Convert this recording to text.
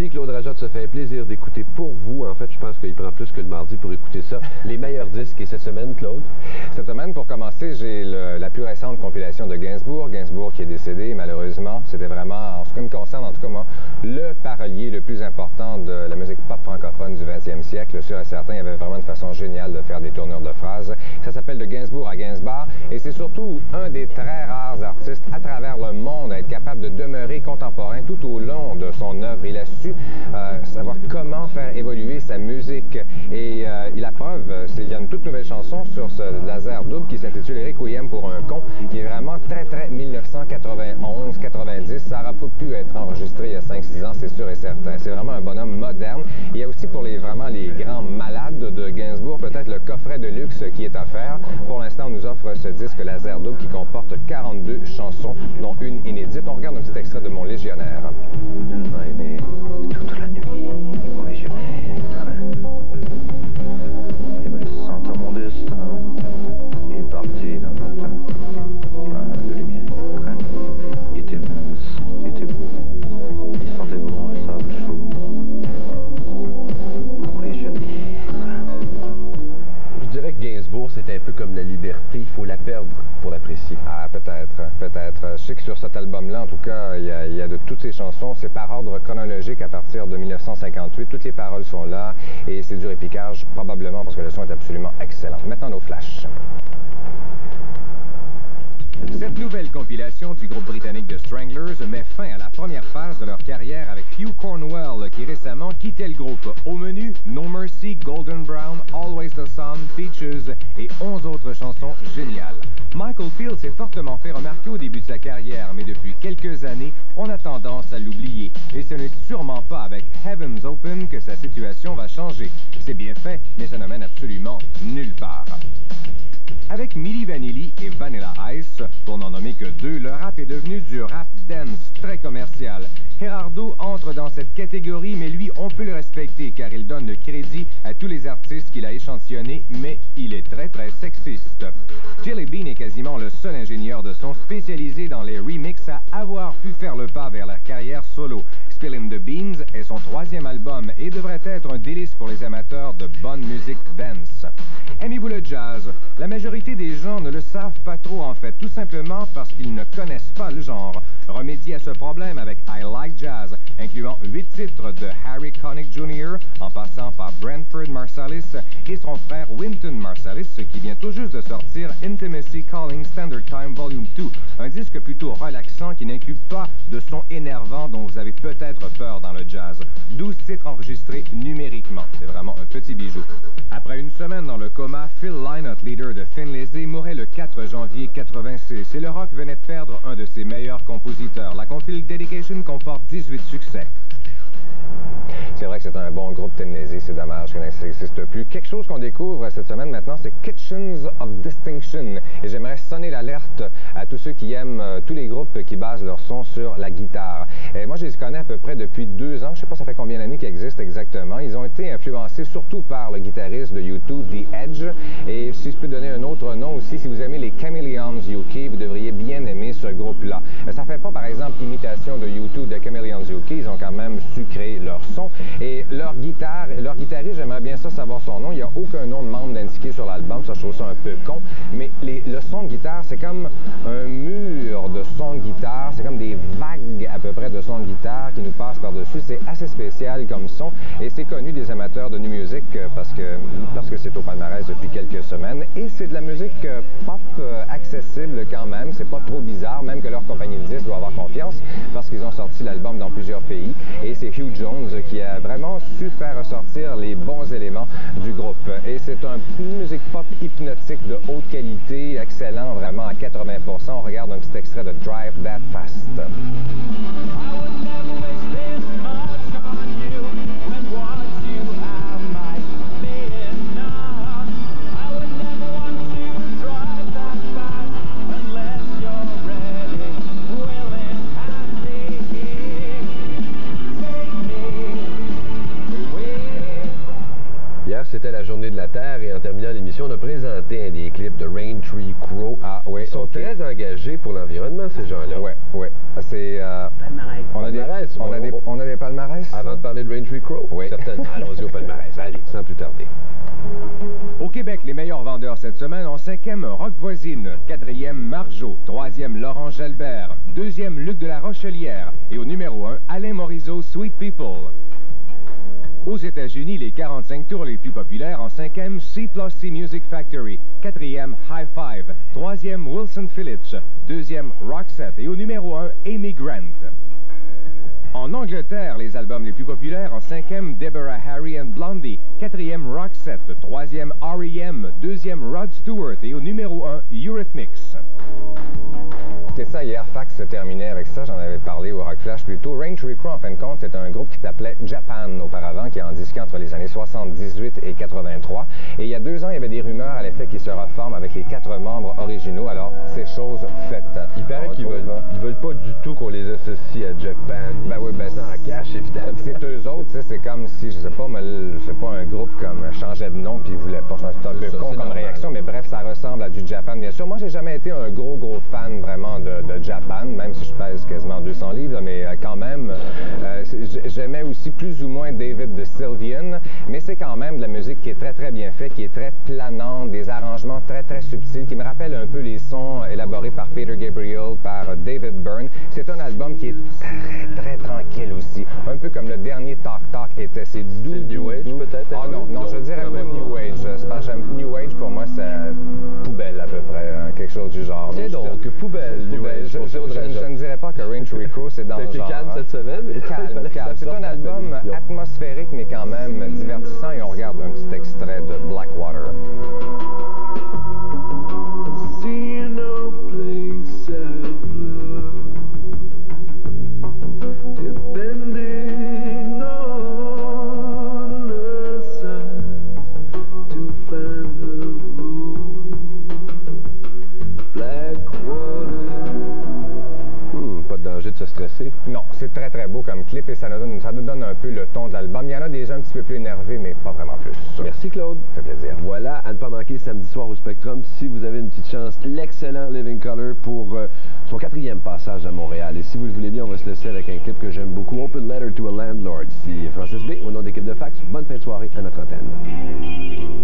mardi, Claude Rajotte se fait un plaisir d'écouter pour vous. En fait, je pense qu'il prend plus que le mardi pour écouter ça. Les meilleurs disques. Et cette semaine, Claude? Cette semaine, pour commencer, j'ai la plus récente compilation de Gainsbourg. Gainsbourg qui est décédé, malheureusement. C'était vraiment, en ce qui me concerne, en tout cas moi, le parolier le plus important de la musique pop francophone du 20e siècle. Sûr et certain, il y avait vraiment une façon géniale de faire des tournures de phrases. Ça s'appelle De Gainsbourg à Gainsbar. Et c'est surtout un des très rares artistes à travers le monde à être capable de demeurer contemporain tout au long de son œuvre. Il a su savoir comment faire évoluer sa musique. Et la preuve, c'est qu'il y a une toute nouvelle chanson sur ce laser double qui s'intitule Requiem pour un con, qui est vraiment très 1991-90. Ça n'aura pas pu être enregistré il y a 5-6 ans, c'est sûr et certain. C'est vraiment un bonhomme moderne. Il y a aussi pour vraiment les grands malades de Gainsbourg, peut-être le coffret de luxe qui est offert. Pour l'instant, on nous offre ce disque laser double qui comporte 42 chansons, dont une inédite. On regarde un petit extrait de Mon Légionnaire. Je l'aurais aimé toute la nuit, mon légionnaire, et me laissant à mon destin, et parti d'un matin, plein de lumière. Il était mince, il était beau, il sentait bon le sable chaud. Mon légionnaire. Je dirais que Gainsbourg, c'est un peu comme la liberté. Il faut la perdre pour l'apprécier. Ah, peut-être. Je sais que sur cet album-là, en tout cas, il y a de toutes ces chansons, c'est par ordre chronologique à partir de 1958. Toutes les paroles sont là et c'est du répiquage, probablement parce que le son est absolument excellent. Maintenant, nos flashs. Cette nouvelle compilation du groupe britannique The Stranglers met fin à la première phase de leur carrière avec Hugh Cornwell, qui récemment quittait le groupe. Au menu, No Mercy, Golden Brown, Always the Sun, Peaches et 11 autres chansons géniales. Michael Field s'est fortement fait remarquer au début de sa carrière, mais depuis quelques années, on a tendance à l'oublier. Et ce n'est sûrement pas avec Heaven's Open que sa situation va changer. C'est bien fait, mais ça ne mène absolument nulle part. Avec Milli Vanilli et Vanilla Ice, pour n'en nommer que deux, le rap est devenu du rap dance, très commercial. Gerardo entre dans cette catégorie, mais lui, on peut le respecter car il donne le crédit à tous les artistes qu'il a échantillonnés, mais il est très sexiste. Jelly Bean est quasiment le seul ingénieur de son spécialisé dans les remixes à avoir pu faire le pas vers la carrière solo. Spillin' the Beans est son 3e album et devrait être un délice pour les amateurs de bonne musique dance. Aimez-vous le jazz? La majorité des gens ne le savent pas trop en fait, tout simplement parce qu'ils ne connaissent pas le genre. Remédie à ce problème avec I Like Jazz, incluant 8 titres de Harry Connick Jr., en passant par Branford Marsalis et son frère Wynton Marsalis, qui vient tout juste de sortir Intimacy Calling Standard Time Volume 2, un disque plutôt relaxant qui n'inclut pas de son énervant dont vous avez peut-être peur dans le jazz. 12 titres enregistrés numériquement, c'est vraiment un petit bijou. Après une semaine dans le coma, Phil Lynott, leader de Thin Lizzy, mourait le 4 janvier 86 et le rock venait de perdre un de ses meilleurs compositeurs. La compile Dedication comporte 18 succès. C'est vrai que c'est un bon groupe, Thin Lizzy, c'est dommage que ça n'existe plus. Quelque chose qu'on découvre cette semaine maintenant, c'est Kitchens of Distinction. Et j'aimerais sonner l'alerte à tous ceux qui aiment tous les groupes qui basent leur son sur la guitare. Et moi, je les connais à peu près depuis 2 ans. Je ne sais pas ça fait combien d'années qu'ils existent exactement. Ils ont été influencés surtout par le guitariste de U2, The Edge. Et si je peux donner un autre nom aussi, si vous aimez les Chameleons UK, vous devriez bien aimer ce groupe-là. Ça ne fait pas, par exemple, imitation de U2, de Chameleons UK. Ils ont quand même su créer leur son. Et leur guitariste, j'aimerais bien ça savoir son nom. Il n'y a aucun nom de membre d'indiqué sur l'album. Ça, je trouve ça un peu con. Mais le son de guitare, c'est comme un mur de son de guitare. C'est comme des vagues à peu près de son de guitare qui nous passent par-dessus. C'est assez spécial comme son. Et c'est connu des amateurs de new music parce que c'est au palmarès depuis quelques semaines. Et c'est de la musique pop accessible quand même. C'est pas trop bizarre, même que leur compagnie de disques doit avoir confiance parce qu'ils ont sorti l'album dans plusieurs pays. Et c'est Hugh Jones qui a vraiment su faire ressortir les bons éléments du groupe. Et c'est une musique pop hypnotique de haute qualité, excellent vraiment à 80%. On regarde un petit extrait de Drive That Fast. Hier, c'était la journée de la Terre et en terminant l'émission, on a présenté écouté un des clips de Rain Tree Crow. Ah oui, Ils sont ok. très engagés pour l'environnement, ces gens-là. Ouais, ouais. C'est... Palmarès. on a des Palmarès, on a des palmarès? Avant de parler de Rain Tree Crow? Oui. Certainement. Allons-y au palmarès. Allez, sans plus tarder. Au Québec, les meilleurs vendeurs cette semaine en 5e, Rock Voisine, 4e, Marjo, 3e, Laurent Jalbert, 2e, Luc de la Rochelière et au numéro 1, Alain Morisot, Sweet People. Aux États-Unis, les 45 tours les plus populaires en 5e, C+C Music Factory, 4e, High Five, 3e, Wilson Phillips, 2e, Roxette et au numéro 1, Amy Grant. En Angleterre, les albums les plus populaires en 5e, Deborah Harry and Blondie, 4e, Roxette, 3e, R.E.M., 2e, Rod Stewart et au numéro 1, Eurythmics. C'est ça, hier, Fax se terminait avec ça, j'en avais parlé au Rock Flash plus tôt. Rain Tree Crow, en fin de compte, c'est un groupe qui s'appelait Japan auparavant, qui a en disqué entre les années 78 et 83. Et il y a 2 ans, il y avait des rumeurs à l'effet qu'ils se reforment avec les 4 membres originaux. Alors, c'est chose faite. Il paraît qu'ils veulent pas du tout qu'on les associe à Japan. Ben oui, ben ça en cache, évidemment. C'est eux autres, tu sais, c'est comme si, je sais pas, un groupe comme changeait de nom puis ils voulaient pas. C'est un peu con comme réaction, mais bref, ça ressemble à du Japan, bien sûr. Moi, j'ai jamais été un gros fan vraiment de Japan, même si je pèse quasiment 200 livres, mais quand même, j'aimais aussi plus ou moins David de Sylvian, mais c'est quand même de la musique qui est très bien faite, qui est très planante, des arrangements très subtils, qui me rappellent un peu les sons élaborés par Peter Gabriel, par David Byrne. C'est un album qui est très tranquille aussi, un peu comme le dernier Talk Talk était. C'est doux, New Age peut-être? Ah non, je dirais pas New Age. C'est parce que New Age, pour moi, c'est poubelle à peu près, quelque chose du genre. C'est donc poubelle, New Age. Je ne dirais pas que Rain Tree Crow, c'est dans le genre. calme cette semaine. Calme. C'est un album atmosphérique, mais quand même divertissant. Et on regarde un petit extrait de Blackwater. De se stresser. Non, c'est très beau comme clip et ça nous donne un peu le ton de l'album. Il y en a des un petit peu plus énervés, mais pas vraiment plus. Merci Claude. Ça fait plaisir. Voilà, à ne pas manquer samedi soir au Spectrum, si vous avez une petite chance, l'excellent Living Colour pour son 4e passage à Montréal. Et si vous le voulez bien, on va se laisser avec un clip que j'aime beaucoup, Open Letter to a Landlord. Ici Francis B, au nom d'équipe de Fax, bonne fin de soirée à notre antenne.